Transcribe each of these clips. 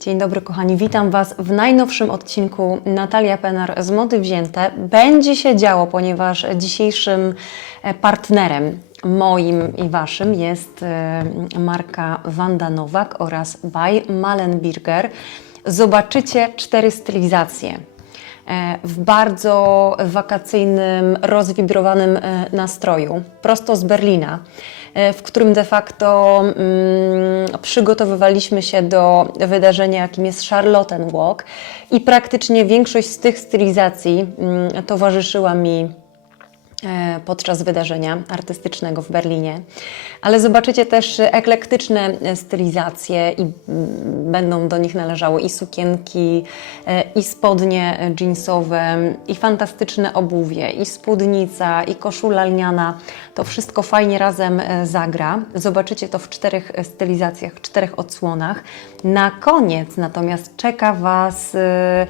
Dzień dobry kochani, witam Was w najnowszym odcinku Natalia Penar z Mody Wzięte. Będzie się działo, ponieważ dzisiejszym e, partnerem moim i Waszym jest e, marka Wanda Nowak oraz by Malenbirger. Zobaczycie cztery stylizacje e, w bardzo wakacyjnym, rozwibrowanym nastroju, prosto z Berlina, w którym de facto mm, przygotowywaliśmy się do wydarzenia, jakim jest Charlotten Walk i praktycznie większość z tych stylizacji mm, towarzyszyła mi e, podczas wydarzenia artystycznego w Berlinie. Ale zobaczycie też eklektyczne stylizacje i mm, będą do nich należały i sukienki, e, i spodnie jeansowe, i fantastyczne obuwie, i spódnica, i koszula lniana. To wszystko fajnie razem e, zagra. Zobaczycie to w czterech stylizacjach, czterech odsłonach. Na koniec natomiast czeka Was e,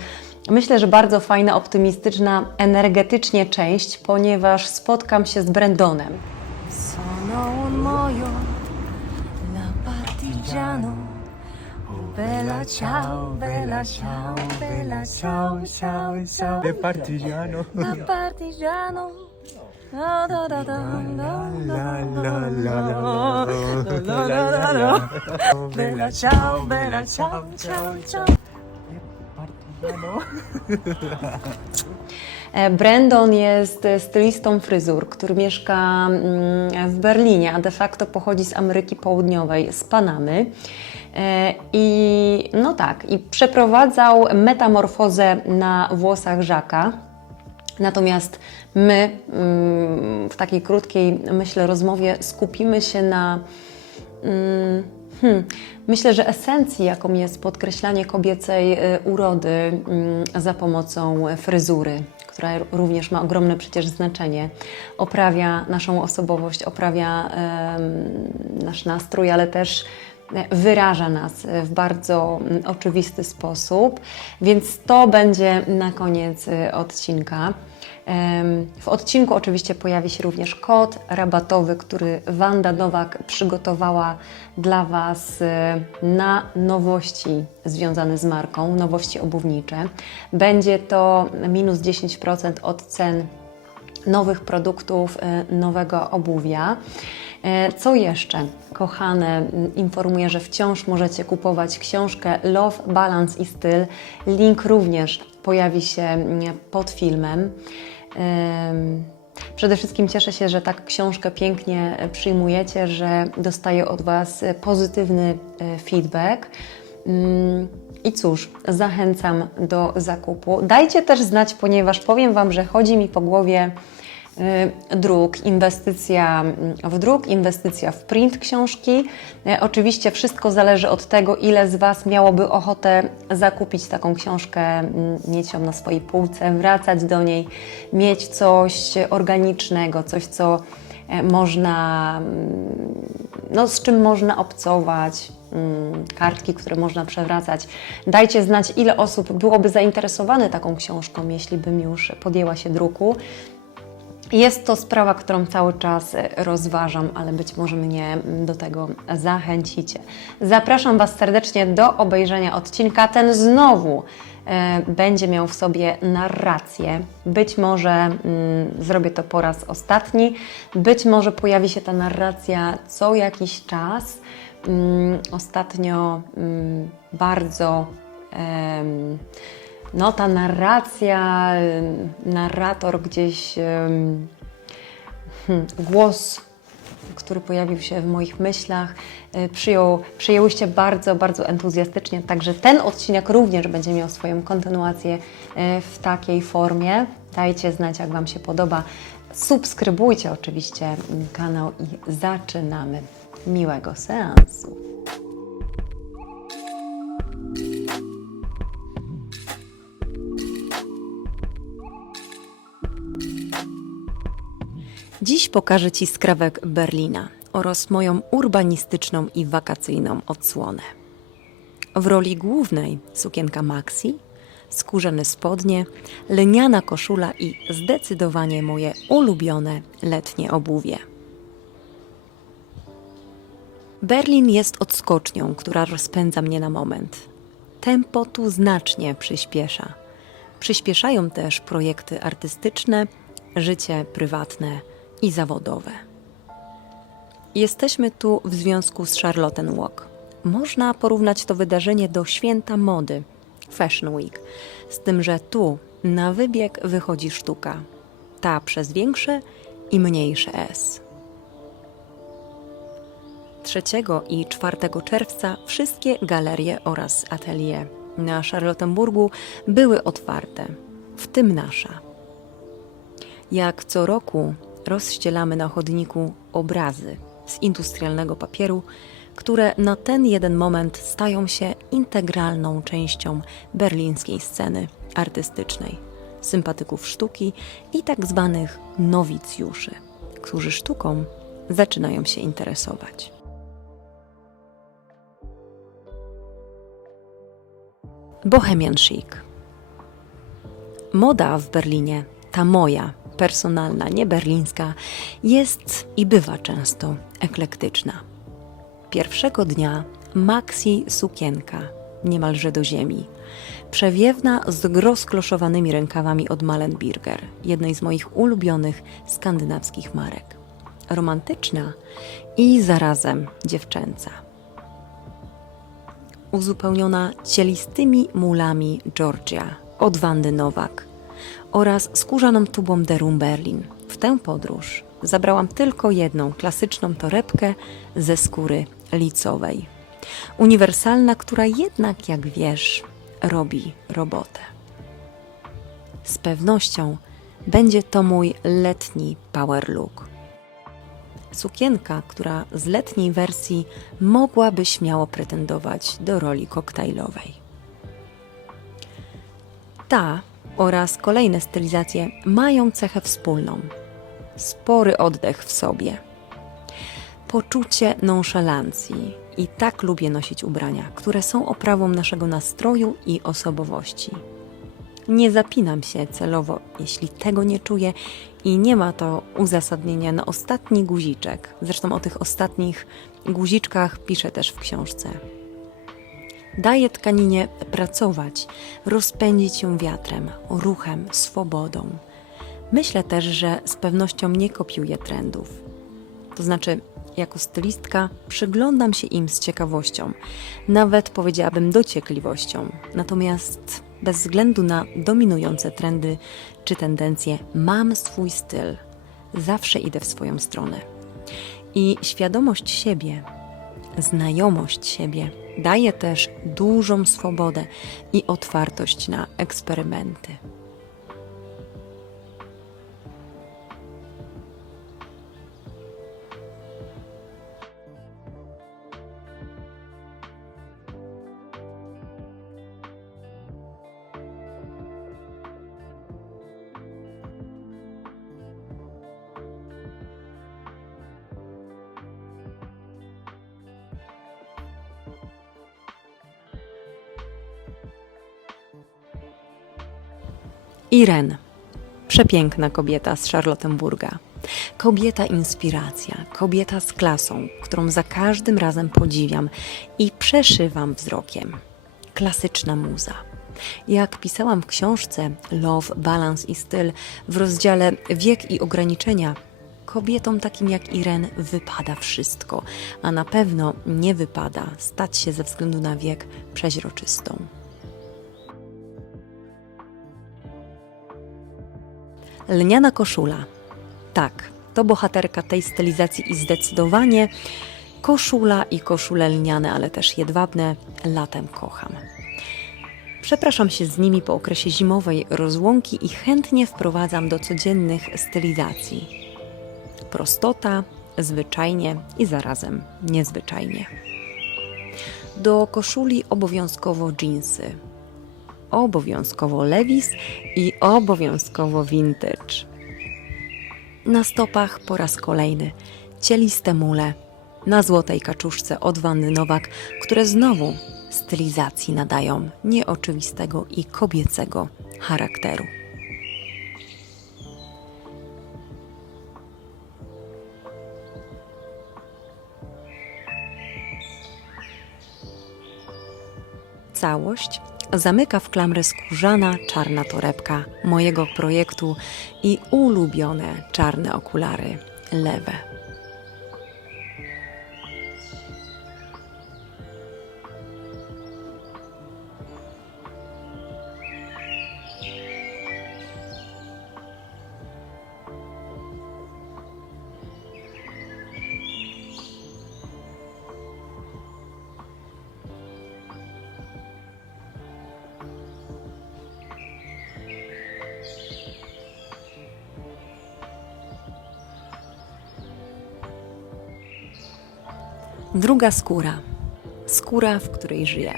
Myślę, że bardzo fajna, optymistyczna, energetycznie część, ponieważ spotkam się z. Sono un la partigiano. Bella ciao, bella ciao, bella ciao, ciao, ciao. De partigiano. La partigiano. Da, da, da, da, da, La da, la la la da, da, da, da, da. Bella ciao, bella ciao, ciao, ciao. E, Brandon jest e, stylistą fryzur, który mieszka mm, w Berlinie, a de facto pochodzi z Ameryki Południowej, z Panamy. E, I no tak, i przeprowadzał metamorfozę na włosach Żaka. Natomiast my mm, w takiej krótkiej, myślę, rozmowie skupimy się na mm, Hmm. Myślę, że esencji, jaką jest podkreślanie kobiecej y, urody mm, za pomocą fryzury, która również ma ogromne przecież znaczenie, oprawia naszą osobowość, oprawia nasz nastrój, ale też e, wyraża nas e, w bardzo mm, oczywisty sposób. Więc to będzie na koniec y, odcinka. W odcinku oczywiście pojawi się również kod rabatowy, który Wanda Nowak przygotowała dla Was e, na nowości związane z marką, nowości obuwnicze. Będzie to minus 10% od cen nowych produktów, e, nowego obuwia. E, Co jeszcze, kochane, m, informuję, że wciąż możecie kupować książkę Love, Balance i Styl. Link również pojawi się m, pod filmem. Em, Przede wszystkim cieszę się, że tak książkę pięknie e, przyjmujecie, że dostaję od Was e, pozytywny e, feedback. Mm, I cóż, zachęcam do zakupu. Dajcie też znać, ponieważ powiem Wam, że chodzi mi po głowie druk, inwestycja w druk, inwestycja w print książki. E, Oczywiście wszystko zależy od tego, ile z Was miałoby ochotę zakupić taką książkę, mm, mieć ją na swojej półce, wracać do niej, mieć coś organicznego, coś, co e, można, mm, no, z czym można obcować, mm, kartki, które można przewracać. Dajcie znać, ile osób byłoby zainteresowane taką książką, jeśli bym już podjęła się druku. Jest to sprawa, którą cały czas e, rozważam, ale być może mnie mm, do tego zachęcicie. Zapraszam Was serdecznie do obejrzenia odcinka. Ten znowu e, będzie miał w sobie narrację. Być może mm, zrobię to po raz ostatni, być może pojawi się ta narracja co jakiś czas. Mm, ostatnio mm, bardzo. em, no ta narracja, y, narrator gdzieś, ym, hmm, głos, który pojawił się w moich myślach, y, przyjął, przyjęłyście bardzo, bardzo entuzjastycznie, także ten odcinek również będzie miał swoją kontynuację y, w takiej formie. Dajcie znać, jak Wam się podoba. Subskrybujcie oczywiście mm, kanał i zaczynamy. Miłego seansu. Dziś pokażę Ci skrawek Berlina oraz moją urbanistyczną i wakacyjną odsłonę. W roli głównej sukienka maxi, skórzane spodnie, lniana koszula i zdecydowanie moje ulubione letnie obuwie. Berlin jest odskocznią, która rozpędza mnie na moment. tempo tu znacznie przyspiesza. Przyspieszają też projekty artystyczne, życie prywatne i zawodowe. Jesteśmy tu w związku z Charlotten Walk. Można porównać to wydarzenie do święta mody Fashion Week, z tym, że tu na wybieg wychodzi sztuka, ta przez większe i mniejsze S. 3 i 4 czerwca wszystkie galerie oraz atelier na Charlottenburgu były otwarte, w tym nasza. Jak co roku rozścielamy na chodniku obrazy z industrialnego papieru, które na ten jeden moment stają się integralną częścią berlińskiej sceny artystycznej, sympatyków sztuki i tak zwanych nowicjuszy, którzy sztuką zaczynają się interesować. Bohemian Chic. Moda w Berlinie, ta moja, personalna, nie berlińska, jest i bywa często eklektyczna. Pierwszego dnia maxi sukienka, niemalże do ziemi. Przewiewna z rozkloszowanymi rękawami od Malenbirger, jednej z moich ulubionych skandynawskich marek. Romantyczna i zarazem dziewczęca uzupełniona cielistymi mulami Georgia od Wandy Nowak oraz skórzaną tubą Derum Berlin. W tę podróż zabrałam tylko jedną klasyczną torebkę ze skóry licowej. Uniwersalna, która jednak, jak wiesz, robi robotę. Z pewnością będzie to mój letni power look sukienka, która z letniej wersji mogłaby śmiało pretendować do roli koktajlowej. Ta oraz kolejne stylizacje mają cechę wspólną spory oddech w sobie. Poczucie nonszalancji i tak lubię nosić ubrania, które są oprawą naszego nastroju i osobowości. Nie zapinam się celowo, jeśli tego nie czuję i nie ma to uzasadnienia na ostatni guziczek. Zresztą o tych ostatnich guziczkach piszę też w książce. Daję tkaninie pracować, rozpędzić ją wiatrem, ruchem, swobodą. Myślę też, że z pewnością nie kopiuję trendów. To znaczy, jako stylistka przyglądam się im z ciekawością, nawet powiedziałabym dociekliwością. Natomiast bez względu na dominujące trendy czy tendencje, mam swój styl. Zawsze idę w swoją stronę. I świadomość siebie, znajomość siebie daje też dużą swobodę i otwartość na eksperymenty. Irene. Przepiękna kobieta z Charlottenburga. Kobieta inspiracja, kobieta z klasą, którą za każdym razem podziwiam i przeszywam wzrokiem. Klasyczna muza. Jak pisałam w książce Love, Balance i Styl w rozdziale Wiek i ograniczenia, kobietom takim jak Irene wypada wszystko, a na pewno nie wypada stać się ze względu na wiek przeźroczystą. Lniana koszula. Tak, to bohaterka tej stylizacji i zdecydowanie koszula i koszule lniane, ale też jedwabne latem kocham. Przepraszam się z nimi po okresie zimowej rozłąki i chętnie wprowadzam do codziennych stylizacji. Prostota, zwyczajnie i zarazem niezwyczajnie. Do koszuli obowiązkowo dżinsy, obowiązkowo Levis i obowiązkowo vintage. Na stopach po raz kolejny cieliste mule na złotej kaczuszce od Wanny Nowak, które znowu stylizacji nadają nieoczywistego i kobiecego charakteru. całość zamyka w klamrę skórzana czarna torebka mojego projektu i ulubione czarne okulary lewe. Druga skóra. Skóra, w której żyję.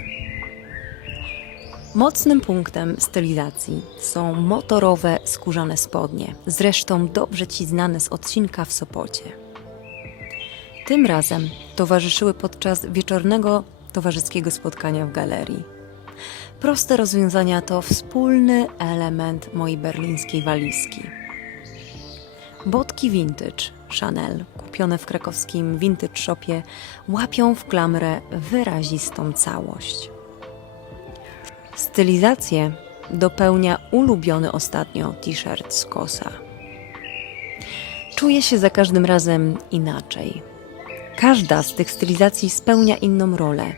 Mocnym punktem stylizacji są motorowe skórzane spodnie, zresztą dobrze Ci znane z odcinka w Sopocie. Tym razem towarzyszyły podczas wieczornego towarzyskiego spotkania w galerii. Proste rozwiązania to wspólny element mojej berlińskiej walizki. Botki vintage Chanel, kupione w krakowskim vintage shopie, łapią w klamrę wyrazistą całość. Stylizację dopełnia ulubiony ostatnio t-shirt z Kosa. Czuję się za każdym razem inaczej. Każda z tych stylizacji spełnia inną rolę.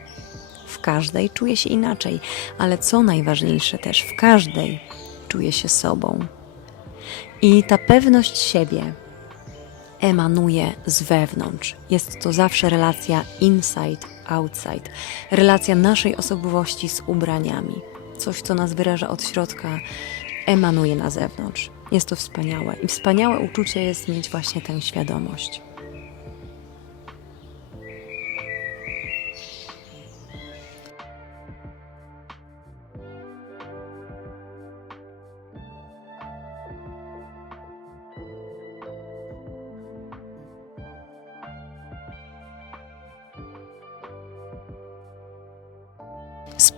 W każdej czuję się inaczej, ale co najważniejsze też w każdej czuję się sobą. I ta pewność siebie emanuje z wewnątrz. Jest to zawsze relacja inside-outside, relacja naszej osobowości z ubraniami. Coś, co nas wyraża od środka, emanuje na zewnątrz. Jest to wspaniałe i wspaniałe uczucie jest mieć właśnie tę świadomość.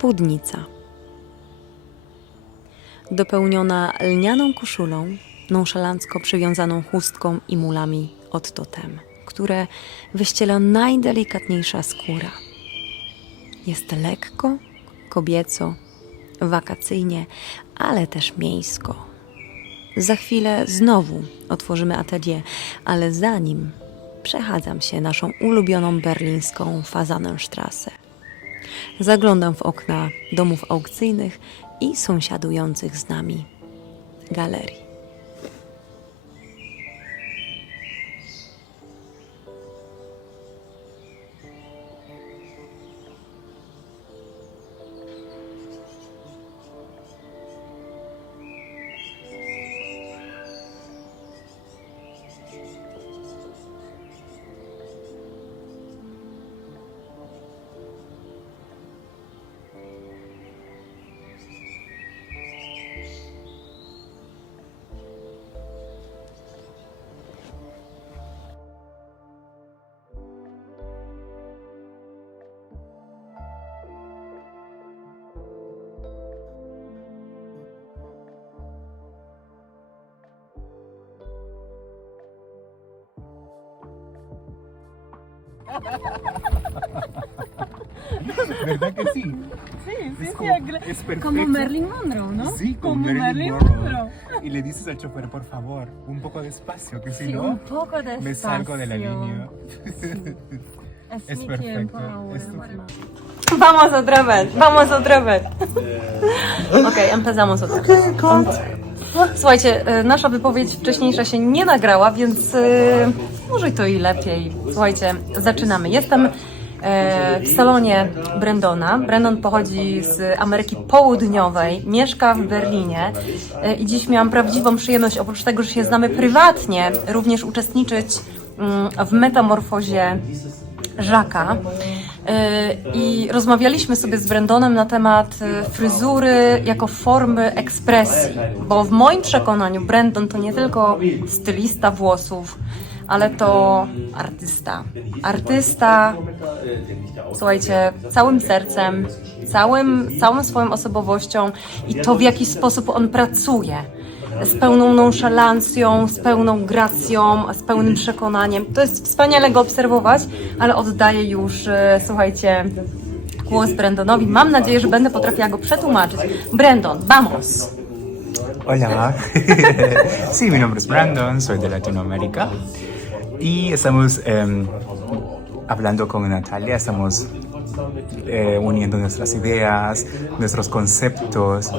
Spódnica. Dopełniona lnianą koszulą, nonszalancko przywiązaną chustką i mulami od totem, które wyściela najdelikatniejsza skóra. Jest lekko, kobieco, wakacyjnie, ale też miejsko. Za chwilę znowu otworzymy atelier, ale zanim przechadzam się naszą ulubioną berlińską Fasanenstrasse. Zaglądam w okna domów aukcyjnych i sąsiadujących z nami galerii. ¿Verdad que sí? Sí, sí, Es sí. como- aquel- es perfecto. como Marilyn Monroe, ¿no? Sí, como, como Marilyn Marilyn Monroe. Monroe. Y le dices al chofer, por favor, un poco despacio, que si Sí, no, un poco de me salgo de la espacio. línea. Es, Es mi perfecto. tiempo ahora. Es tu- Vamos otra vez, vamos otra vez. Okej, empezamos otra vez. Słuchajcie, y, nasza wypowiedź wcześniejsza się nie nagrała, więc y, może to i lepiej. Słuchajcie, zaczynamy. Jestem e, w salonie Brendona. Brendon pochodzi z Ameryki Południowej, mieszka w Berlinie e, i dziś miałam prawdziwą przyjemność, oprócz tego, że się znamy prywatnie, również uczestniczyć mm, w metamorfozie Żaka. E, I rozmawialiśmy sobie z Brendonem na temat fryzury jako formy ekspresji, bo w moim przekonaniu Brandon to nie tylko stylista włosów, ale to artysta. Artysta, słuchajcie, całym sercem, całym, całą swoją osobowością i to w jaki sposób on pracuje z pełną nonszalancją, z pełną gracją, z pełnym przekonaniem. To jest wspaniale go obserwować, ale oddaję już, e, słuchajcie, głos Brandonowi. Mam nadzieję, że będę potrafiła go przetłumaczyć. Brandon, vamos! Hola, sí, mi nombre es Brandon, soy de Latinoamérica y estamos em, hablando con Natalia, estamos eh, uniendo nuestras ideas, nuestros conceptos.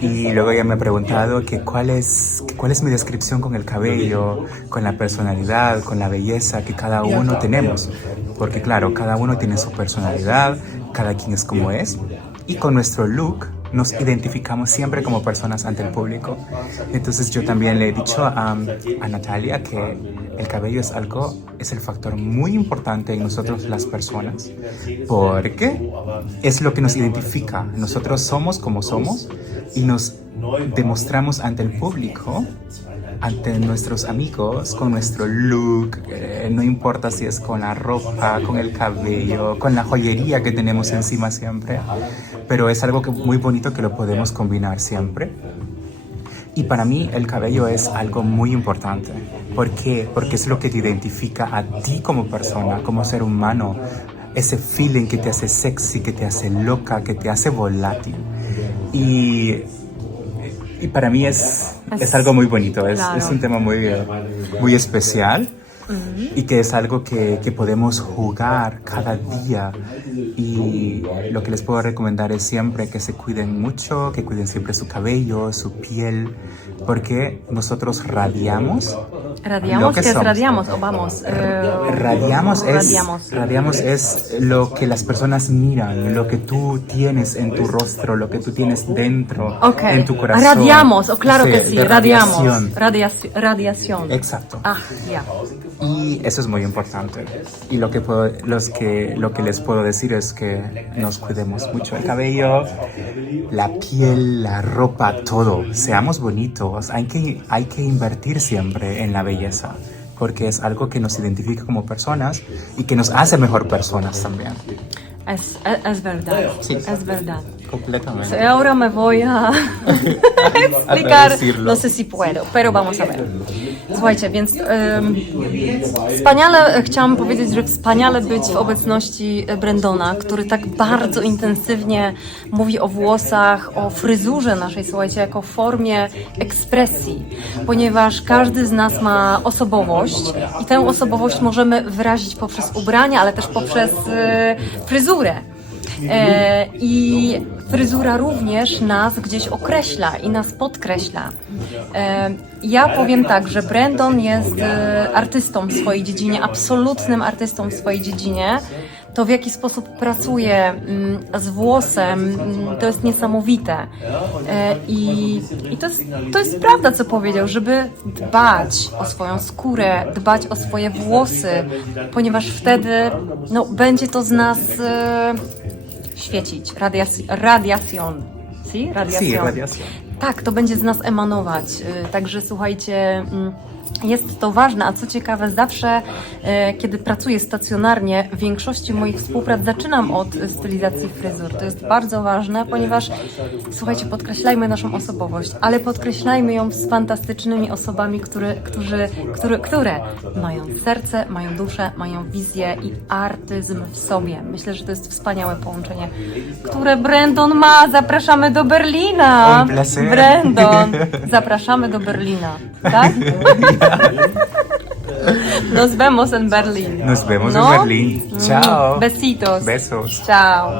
Y luego ella me ha preguntado que cuál es, que cuál es mi descripción con el cabello, con la personalidad, con la belleza que cada uno tenemos, porque claro, cada uno tiene su personalidad, cada quien es como es. Y con nuestro look nos identificamos siempre como personas ante el público. Entonces yo también le he dicho a, a Natalia que el cabello es algo, es el factor muy importante en nosotros las personas, porque es lo que nos identifica. Nosotros somos como somos y nos demostramos ante el público ante nuestros amigos con nuestro look, eh, no importa si es con la ropa, con el cabello, con la joyería que tenemos encima siempre, pero es algo que, muy bonito que lo podemos combinar siempre. Y para mí el cabello es algo muy importante. ¿Por qué? Porque es lo que te identifica a ti como persona, como ser humano. Ese feeling que te hace sexy, que te hace loca, que te hace volátil. Y, y para mí es, es algo muy bonito, es, Claro. es un tema muy, muy especial y que es algo que, que podemos jugar cada día. Y lo que les puedo recomendar es siempre que se cuiden mucho, que cuiden siempre su cabello, su piel, porque nosotros radiamos. ¿Radiamos? que ¿Qué es somos. radiamos? O vamos. eh, Radiamos es, Radiamos. radiamos es lo que las personas miran, lo que tú tienes en tu rostro, lo que tú tienes dentro, Ok. en tu corazón. Radiamos, o claro que sí, radiamos. radiación. Radiaci- radiación. Exacto. Ah, ya. Y eso es muy importante. Y lo que, puedo, los que, lo que les puedo decir es que nos cuidemos mucho el cabello, la piel, la ropa, todo. Seamos bonitos. Hay que, hay que invertir siempre en la belleza. Porque es algo que nos identifica como personas y que nos hace mejor personas también. Es, es, es verdad. Sí. Es verdad. Completamente. Ahora me voy a explicar, no sé si puedo, pero vamos a ver. Słuchajcie, więc em, wspaniale, e, chciałam powiedzieć, że wspaniale być w obecności Brendona, który tak bardzo intensywnie mówi o włosach, o fryzurze naszej, słuchajcie, jako formie ekspresji, ponieważ każdy z nas ma osobowość i tę osobowość możemy wyrazić poprzez ubrania, ale też poprzez e, fryzurę. E, I fryzura również nas gdzieś określa i nas podkreśla. E, ja powiem tak, że Brandon jest e, artystą w swojej dziedzinie, absolutnym artystą w swojej dziedzinie. To w jaki sposób pracuje mm, z włosem, mm, to jest niesamowite. E, I, i to, jest, to jest prawda, co powiedział, żeby dbać o swoją skórę, dbać o swoje włosy, ponieważ wtedy no, będzie to z nas e, świecić. Radiac- radiacjon. Si? Sí, Radiacjon. radiación. Tak, to będzie z nas emanować. Y, Także słuchajcie, mm, jest to ważne, a co ciekawe, zawsze e, kiedy pracuję stacjonarnie, w większości moich współprac zaczynam od stylizacji fryzur. To jest bardzo ważne, ponieważ słuchajcie, podkreślajmy naszą osobowość, ale podkreślajmy ją z fantastycznymi osobami, które, którzy, które, które mają serce, mają duszę, mają wizję i artyzm w sobie. Myślę, że to jest wspaniałe połączenie, które Brandon ma. Zapraszamy do Berlina. Placer. Brandon, zapraszamy do Berlina, tak? Nos vemos en Berlin. Nos vemos No? en Berlín. Chao. Besitos. Besos. Ciao.